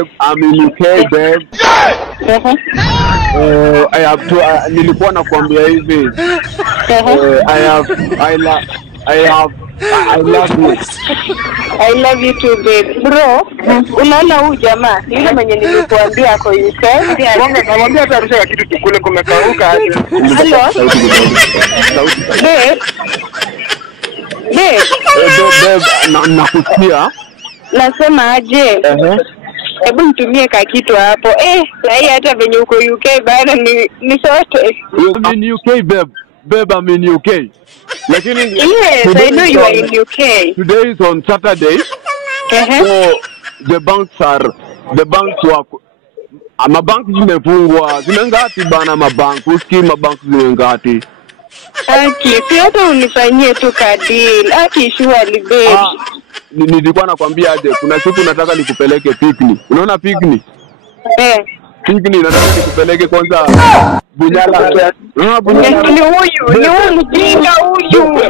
babe, I'm in UK, babe. I have to, nilikuwa nakwambia hivi. I love you. I love you too, babe. Bro, unaona huyu jamaa, yule mwenye nilikuambia ako UK. Namwambia hata arusha kitu tukule kumekauka aje. Hello? Babe. Babe, nakusikia. Nasema aje? Hebu nitumie kitu hapo. Sahi hata venye uko UK bado ni sote. I'm in UK, babe. Babe, I'm in UK. Lakini yes, I know you are in UK. Today is on Saturday. So the banks work. Mabanki zimefungwa. Zimengati bana mabanki. Usikii mabanki zimengati. Si hata unifanyie tu kadil. Surely, babe. Nilikuwa nakwambia aje, kuna siku nataka nikupeleke picnic. Unaona picnic? Picnic nataka nikupeleke kwanza Bunyala. Bunyala. Ni huyu mjinga huyu.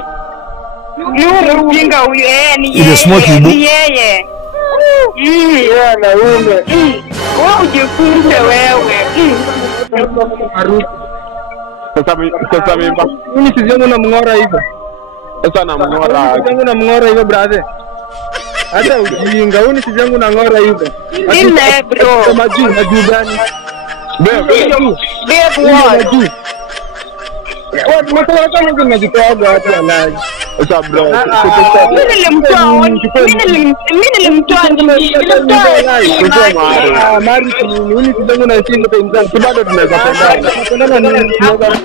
Ni small kibu. Ni yeye. Na ume. Wewe ujifunze wewe. Sasa mimba. Mimi sijangu na mngora hivyo. Sasa na mngora. Sijangu na mngora hivyo brother. Hata ujinga, uni sijangu na ngora hivyo. Ile bro. Majuu gani? Babe, what? What masuala kama hizo unajitoaga watu walaji. Sasa bro. Mimi nilimtoa Mari uni sijangu na shingo penzani. Bado tunaweza pendana.